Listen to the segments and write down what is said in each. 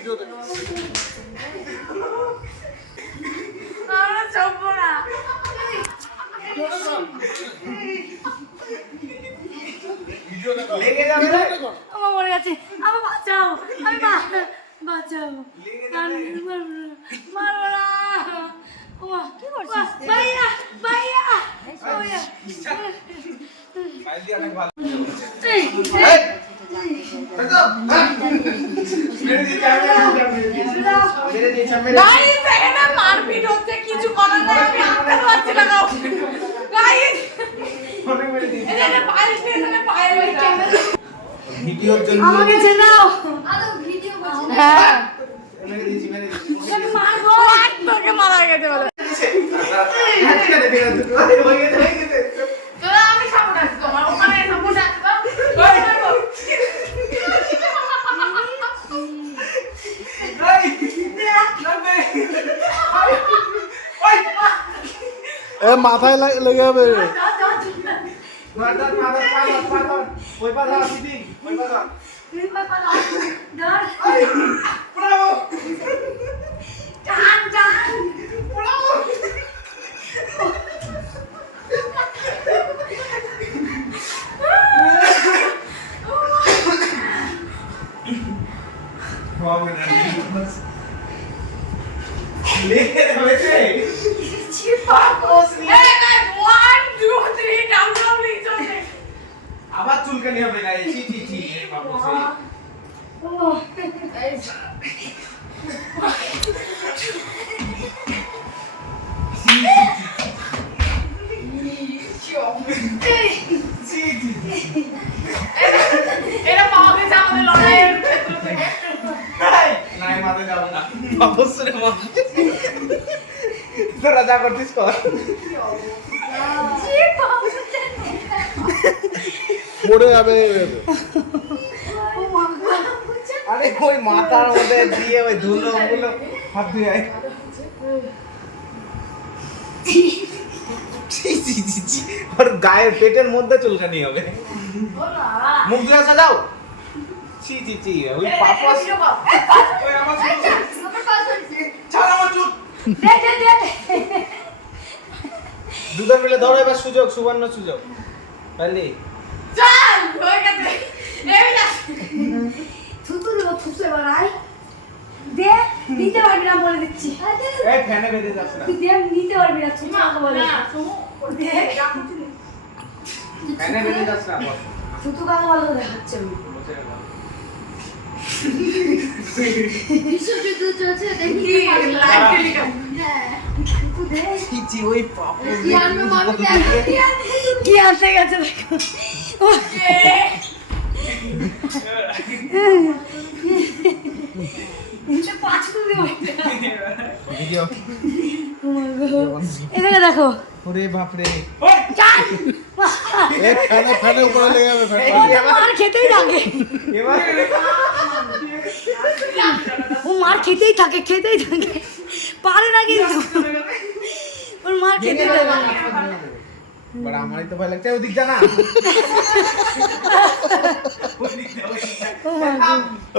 করছি ভিডিওটা আমরা চলবো না লেগে যাবে। আমার গেছে আমার বাঁচাও আমি বাঁচাও। মারবো না, ওমা, ওমা, ভাইয়া ভাইয়া ভাইয়া গাইস এখানে মারপিট হচ্ছে কিছু করার নাই আমি আটকাতে পারছি না গাইস অনেক মেরে দিয়েছি। এখানে পায়েল স্টেশনে পায়েল ভিডিওর জন্য আমাকে ভিডিও হ্যাঁ মেরে দিয়েছি, মেরে দিয়েছি। তোকে মারবো তোকে মারা গেছে বলে হ্যাঁ, ঠিক আছে, ঠিক আছে। হয়ে গেছে, হয়ে গেছে। তোরা আমি সাপোর্ট আছি তোমার ওখানে সাপোর্ট আছে তো ওই! এই! লাগবে। ওই! এ মাথায় লাগ- লেগে যাবে মার, ধর, পা ধর, পা ধর, পা ধর। ওই পা ধর, সিটি, ওই পা ধর। এই! ব্রাভো! টান টান ব্রাভো! হবে না, লেগে যাবে রে। এই গাইস 1 2 3 ডাউন ডাউন চলছে আবার চুলকানি হবে গায়ে ছি ছি ছি এটা পাওয়া গেছে আমাদের লড়াইয়ের ক্ষেত্র থেকে নাই মাথা যাব না অবশ্যই মাথা যা করছিস কর পড়ে যাবে আরে ওই মাথার মধ্যে দিয়ে ওই ধুলো গুলো হাত দিয়ে আয় ছি ছি ছি ছি গায়ের পেটের মধ্যে চুলকানি হবে মুখ দিয়ে আসা যাও ছি ছি ছি ওই পাপস ওই আমার দুজন মিলে ধরো এবার সুযোগ সুবর্ণ সুযোগ। পারলি? চল হয়ে গেছে। এই যা দে নিতে পারবি না বলে দিচ্ছি। এই ফ্যানে বেঁধে যাস না। তুই দে নিতে পারবি না তুমি আমাকে বলে না দে। ফ্যানে বেঁধে যাস না। থুতু কাকে বলে দেখাচ্ছে আমি বসে গেল। বিশ্বযুদ্ধ চলছে দেখি কি গেছে দেখো পাঁচ এদিকে দেখো ওরে বাপ রে ওই চাল এ ফ্যানে ফ্যানে উপরে লেগে যাবে ফ্যানে ও তো মার খেতেই থাকে এবার ও মার খেতেই থাকে খেতেই থাকে। পারে না কিন্তু। ওর মার খেতেই থাকে। বাট আমারই তো ভয় লাগছে ওদিক জানা।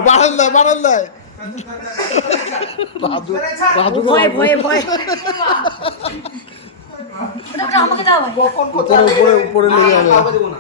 বারান্দায় বারান্দায় দাদু দাদু ভয়ে ভয়ে ভয়ে। ওটা ওটা আমাকে দাও ভাই। কখন উপরে উপরে উপরে লেগে যাবে। দেবো না